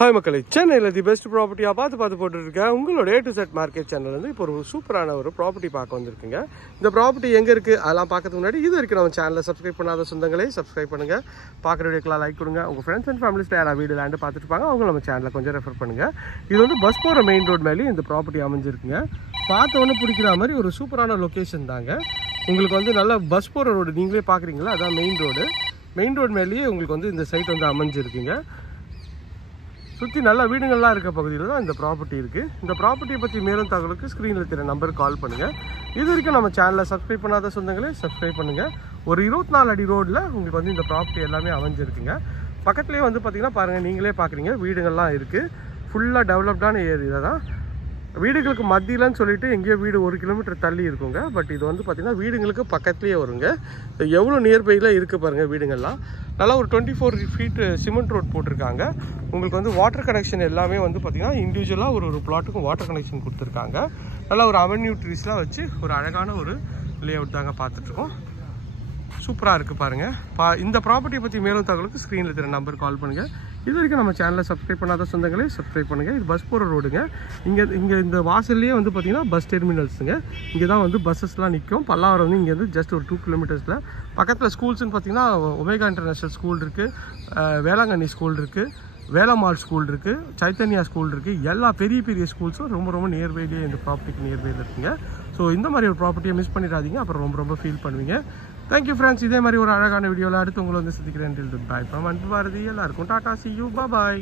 Hi மக்களே, சென்னையில் the best ப்ராப்பர்ட்டியாக பார்த்து போட்டுருக்கேன். உங்களோட A to Z market channel வந்து இப்போ ஒரு சூப்பரான ஒரு ப்ராப்பர்ட்டி பார்க்க வந்திருக்குங்க. இந்த ப்ராப்பர்ட்டி எங்கே இருக்குது அதெல்லாம் பார்க்கறதுக்கு முன்னாடி இது வரைக்கும் நம்ம சேனலை சப்ஸ்கிரைப் பண்ணாத சொந்தங்களே சப்ஸ்கிரைப் பண்ணுங்கள். பார்க்குற வீடியோக்கெலாம் லைக் கொடுங்க. உங்கள் ஃப்ரெண்ட்ஸ் அண்ட் ஃபேமிலிஸில் யாராவது வீடு லேண்டு பார்த்துட்டு இருப்பாங்க, அவங்க நம்ம சேனலை கொஞ்சம் ரெஃபர் பண்ணுங்கள். இது வந்து பஸ் போகிற மெயின் ரோடு மேலேயும் இந்த ப்ராப்பர்ட்டி அமைஞ்சிருக்குங்க. பார்த்த ஒன்று பிடிக்கிற மாதிரி ஒரு சூப்பரான லொக்கேஷன் தாங்க. உங்களுக்கு வந்து நல்ல பஸ் போகிற ரோடு நீங்களே பார்க்குறீங்களா, அதான் மெயின் ரோடு. மெயின் ரோடு மேலேயே உங்களுக்கு வந்து இந்த சைட் வந்து அமைஞ்சிருக்குங்க. சுற்றி நல்ல வீடுகள்லாம் இருக்க பகுதியில் தான் இந்த ப்ராப்பர்ட்டி இருக்குது. இந்த ப்ராப்பர்ட்டியை பற்றி மேலும் தகவலுக்கு ஸ்க்ரீனில் தெரிய நம்பருக்கு கால் பண்ணுங்கள். இது வரைக்கும் நம்ம சேனலை சப்ஸ்கிரைப் பண்ணாத சொந்தங்களே சப்ஸ்கிரைப் பண்ணுங்கள். ஒரு 24 அடி ரோடில் உங்களுக்கு வந்து இந்த ப்ராப்பர்ட்டி எல்லாமே அமைஞ்சிருக்குங்க. பக்கத்துலேயே வந்து பார்த்திங்கன்னா பாருங்கள், நீங்களே பார்க்குறீங்க வீடுகள்லாம் இருக்குது. ஃபுல்லாக டெவலப்டான ஏரியா தான். வீடுகளுக்கு மத்தியிலன்னு சொல்லிட்டு எங்கேயோ வீடு 1 கிலோமீட்டர் தள்ளி இருக்குங்க. பட் இது வந்து பார்த்திங்கன்னா வீடுங்களுக்கு பக்கத்துலேயே வருங்க. எவ்வளோ நியர்பையில் இருக்குது பாருங்கள் வீடுங்கள்லாம். நல்லா ஒரு 24 ஃபீட் சிமெண்ட் ரோட் போட்டிருக்காங்க. உங்களுக்கு வந்து வாட்டர் கனெக்ஷன் எல்லாமே வந்து பார்த்திங்கன்னா இண்டிவிஜுவலாக ஒரு பிளாட்டுக்கும் வாட்டர் கனெக்ஷன் கொடுத்துருக்காங்க. நல்லா ஒரு அவென்யூ ட்ரீஸ்லாம் வச்சு ஒரு அழகான ஒரு லே அவுட் தாங்க பார்த்துட்ருக்கோம். சூப்பராக இருக்குது பாருங்கள். இந்த ப்ராப்பர்ட்டியை பற்றி மேலும் தகவலுக்கு ஸ்க்ரீனில் தெரிய நம்பருக்கு கால் பண்ணுங்கள். இது வரைக்கும் நம்ம சேனலை சப்ஸ்கிரைப் பண்ணாத சொந்தங்களே சப்ஸ்கிரைப் பண்ணுங்கள். இது பஸ் போகிற ரோடுங்க. இங்கே இந்த வாசல்லையே வந்து பார்த்திங்கன்னா பஸ் டெர்மினல்ஸுங்க. இங்கே தான் வந்து பஸ்ஸஸ்லாம் நிற்கும். பல்லாவரம் வந்து இங்கேருந்து ஜஸ்ட் ஒரு 2 கிலோமீட்டர்ஸில். பக்கத்தில் ஸ்கூல்ஸ்ன்னு பார்த்திங்கன்னா ஒமேகா இன்டர்நேஷ்னல் ஸ்கூல் இருக்குது, வேளாங்கண்ணி ஸ்கூல் இருக்குது, வேலம்மாள் ஸ்கூல் இருக்குது, சைத்தன்யா ஸ்கூல் இருக்குது. எல்லா பெரிய ஸ்கூல்ஸும் ரொம்ப நியர்பைலேயே இந்த ப்ராப்பர்ட்டிக்கு நியர்பையில் இருக்குங்க. ஸோ இந்த மாதிரி ஒரு ப்ராப்பர்ட்டியை மிஸ் பண்ணிடாதீங்க, அப்புறம் ரொம்ப ஃபீல் பண்ணுவீங்க. Thank you friends. இதே மாதிரி ஒரு அழகான வீடியோவில் அடுத்து உங்களை வந்து சந்திக்கிறேன். பாய் ஃப்ரம் அன்பு பாரதி. எல்லாருக்கும் Tata, see you, bye bye.